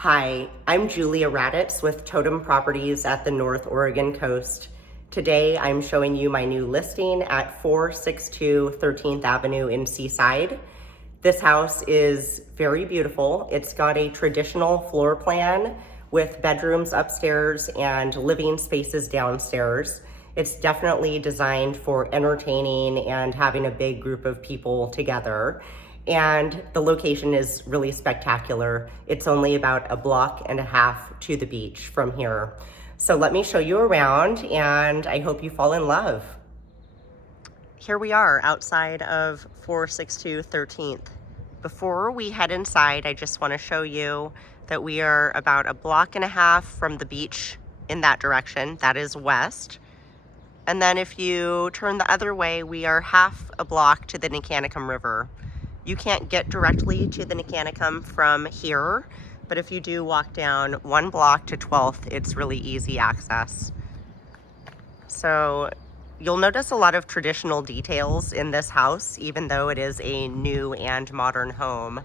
Hi, I'm Julia Raditz with Totem Properties at the North Oregon coast. Today I'm showing you my new listing at 462 13th Avenue in Seaside. This house is very beautiful. It's got a traditional floor plan with bedrooms upstairs and living spaces downstairs. It's definitely designed for entertaining and having a big group of people together. And the location is really spectacular. It's only about a block and a half to the beach from here. So let me show you around and I hope you fall in love. Here we are outside of 462 13th. Before we head inside, I just want to show you that we are about a block and a half from the beach in that direction. That is west. And then if you turn the other way, we are half a block to the Nicanicum River. You can't get directly to the Nicanicum from here, but if you do walk down 1 block to 12th, it's really easy access. So you'll notice a lot of traditional details in this house, even though it is a new and modern home.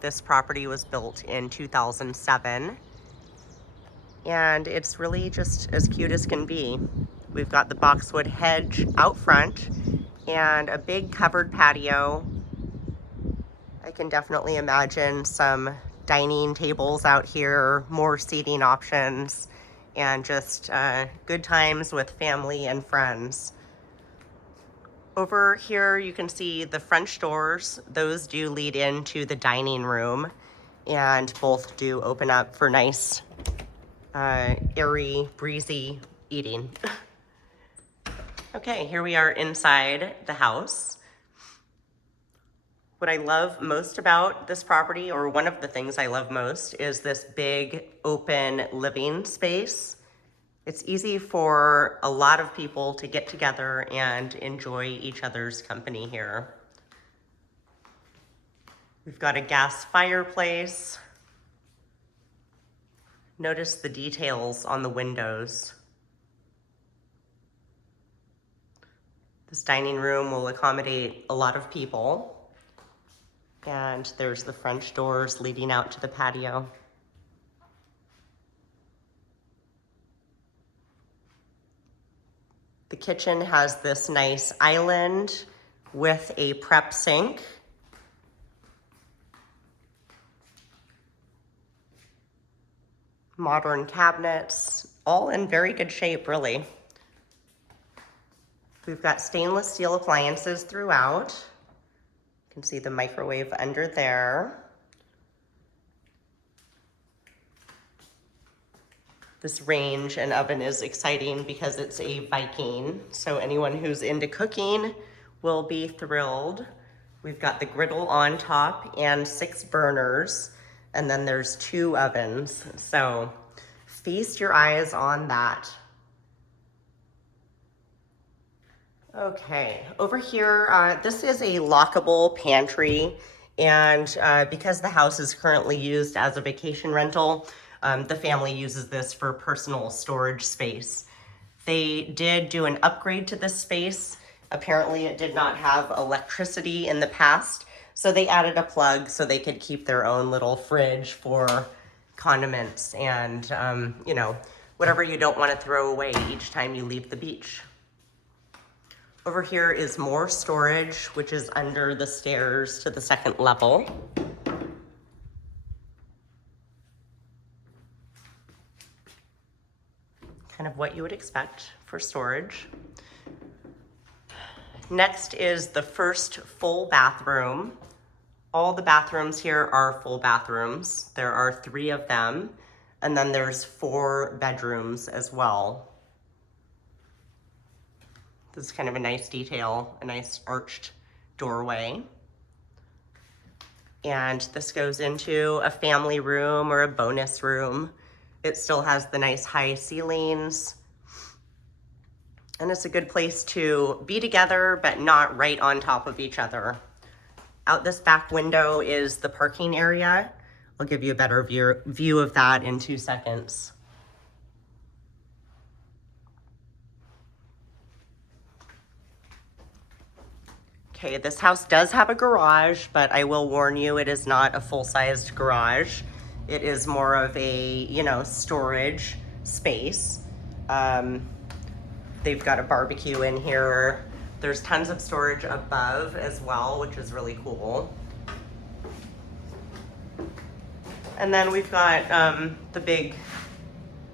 This property was built in 2007, and it's really just as cute as can be. We've got the boxwood hedge out front and a big covered patio. I can definitely imagine some dining tables out here, more seating options, and just good times with family and friends. Over here you can see the French doors. Those do lead into the dining room, and both do open up for nice, airy, breezy eating. Okay, here we are inside the house. What I love most about this property, or one of the things I love most, is this big open living space. It's easy for a lot of people to get together and enjoy each other's company here. We've got a gas fireplace. Notice the details on the windows. This dining room will accommodate a lot of people. And there's the French doors leading out to the patio. The kitchen has this nice island with a prep sink. Modern cabinets, all in very good shape, really. We've got stainless steel appliances throughout. You can see the microwave under there. This range and oven is exciting because it's a Viking, so anyone who's into cooking will be thrilled. We've got the griddle on top and 6 burners, and then there's 2 ovens, so feast your eyes on that. Okay, over here, this is a lockable pantry, and because the house is currently used as a vacation rental, the family uses this for personal storage space. They did do an upgrade to this space. Apparently it did not have electricity in the past, so they added a plug so they could keep their own little fridge for condiments and, you know, whatever you don't want to throw away each time you leave the beach. Over here is more storage, which is under the stairs to the 2nd level. Kind of what you would expect for storage. Next is the first full bathroom. All the bathrooms here are full bathrooms. There are 3 of them, and then there's 4 bedrooms as well. This is kind of a nice detail, a nice arched doorway. And this goes into a family room or a bonus room. It still has the nice high ceilings. And it's a good place to be together, but not right on top of each other. Out this back window is the parking area. I'll give you a better view of that in 2 seconds. Okay, this house does have a garage, but I will warn you, it is not a full-sized garage. It is more of a, you know, storage space. They've got a barbecue in here. There's tons of storage above as well, which is really cool. And then we've got the big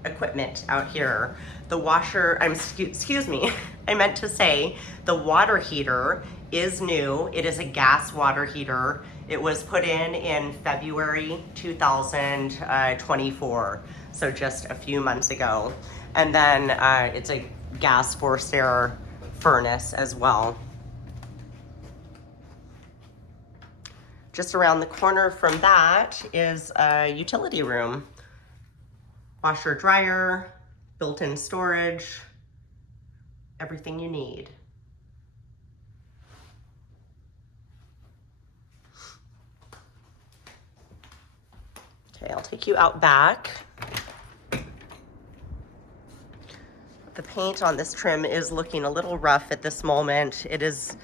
equipment out here. The washer, excuse me, I meant to say the water heater is new. It is a gas water heater. It was put in February 2024, so just a few months ago. And then it's a gas forced air furnace as well. Just around the corner from that is a utility room. Washer, dryer, built-in storage, everything you need. Okay, I'll take you out back. The paint on this trim is looking a little rough at this moment. It is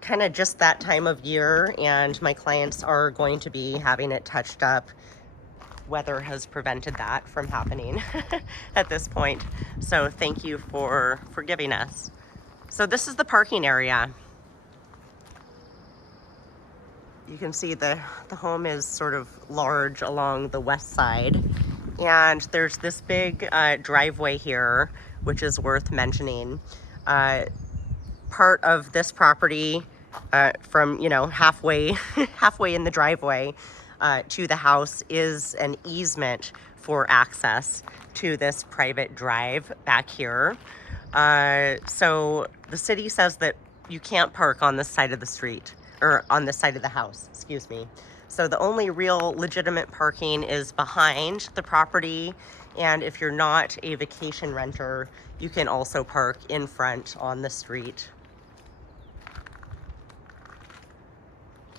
kind of just that time of year, and my clients are going to be having it touched up. Weather has prevented that from happening at this point. So thank you for forgiving us. So this is the parking area. You can see the home is sort of large along the west side. And there's this big driveway here, which is worth mentioning. Part of this property from, you know, halfway in the driveway to the house is an easement for access to this private drive back here. So the city says that you can't park on this side of the street, or on this side of the house, excuse me. So the only real legitimate parking is behind the property, and if you're not a vacation renter, you can also park in front on the street.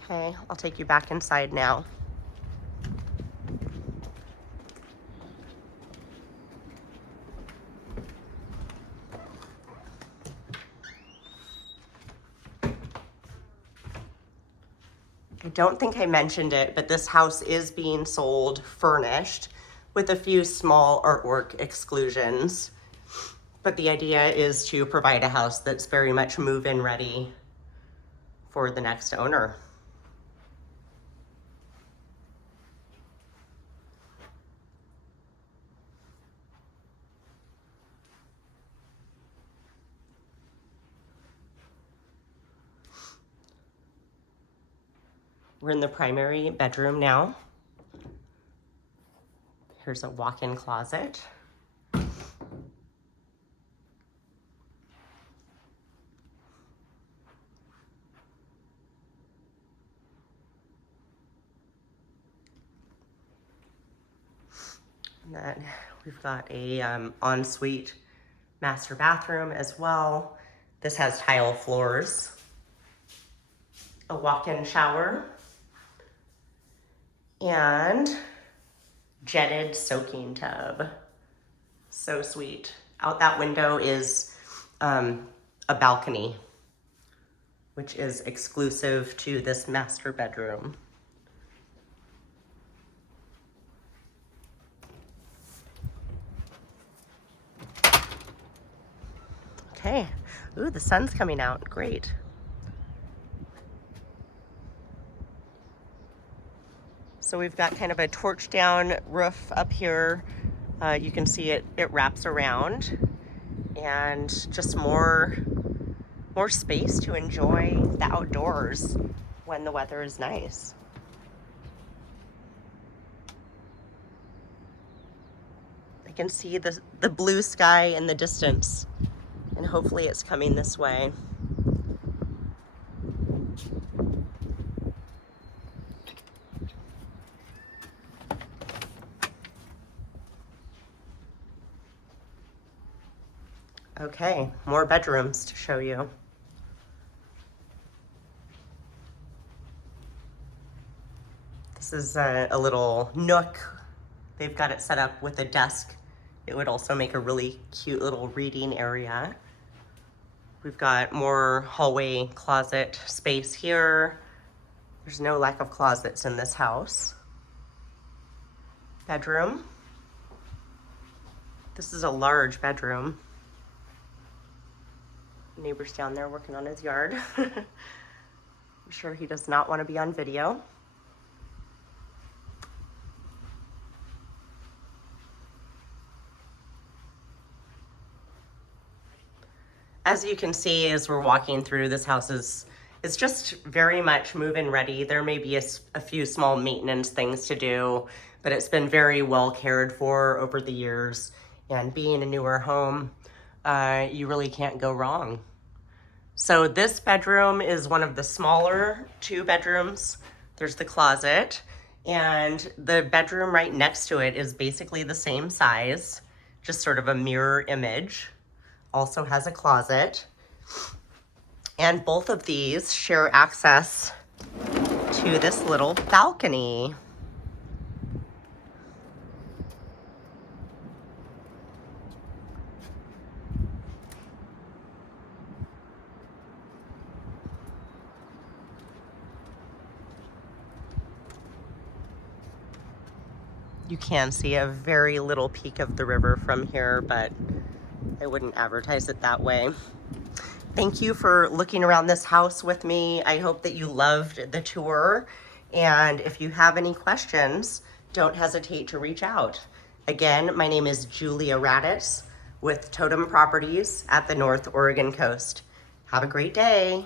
Okay, I'll take you back inside now. I don't think I mentioned it, but this house is being sold furnished with a few small artwork exclusions. But the idea is to provide a house that's very much move-in ready for the next owner. We're in the primary bedroom now. Here's a walk-in closet. And then we've got a ensuite master bathroom as well. This has tile floors, a walk-in shower, and jetted soaking tub. So sweet. Out that window is a balcony, which is exclusive to this master bedroom. Okay. Ooh, the sun's coming out. Great. So we've got kind of a torch down roof up here. You can see it wraps around, and just more space to enjoy the outdoors when the weather is nice. I can see the blue sky in the distance, and hopefully it's coming this way. Okay, more bedrooms to show you. This is a little nook. They've got it set up with a desk. It would also make a really cute little reading area. We've got more hallway closet space here. There's no lack of closets in this house. bedroom. This is a large bedroom. Neighbor's down there working on his yard. I'm sure he does not want to be on video. As you can see, as we're walking through, this house is just very much move-in ready. There may be a few small maintenance things to do, but it's been very well cared for over the years. And being a newer home, you really can't go wrong. So this bedroom is one of the smaller 2 bedrooms. There's the closet, and the bedroom right next to it is basically the same size, just sort of a mirror image. Also has a closet. And both of these share access to this little balcony. You can see a very little peek of the river from here, but I wouldn't advertise it that way. Thank you for looking around this house with me. I hope that you loved the tour. And if you have any questions, don't hesitate to reach out. Again, my name is Julia Raditz with Totem Properties at the North Oregon coast. Have a great day.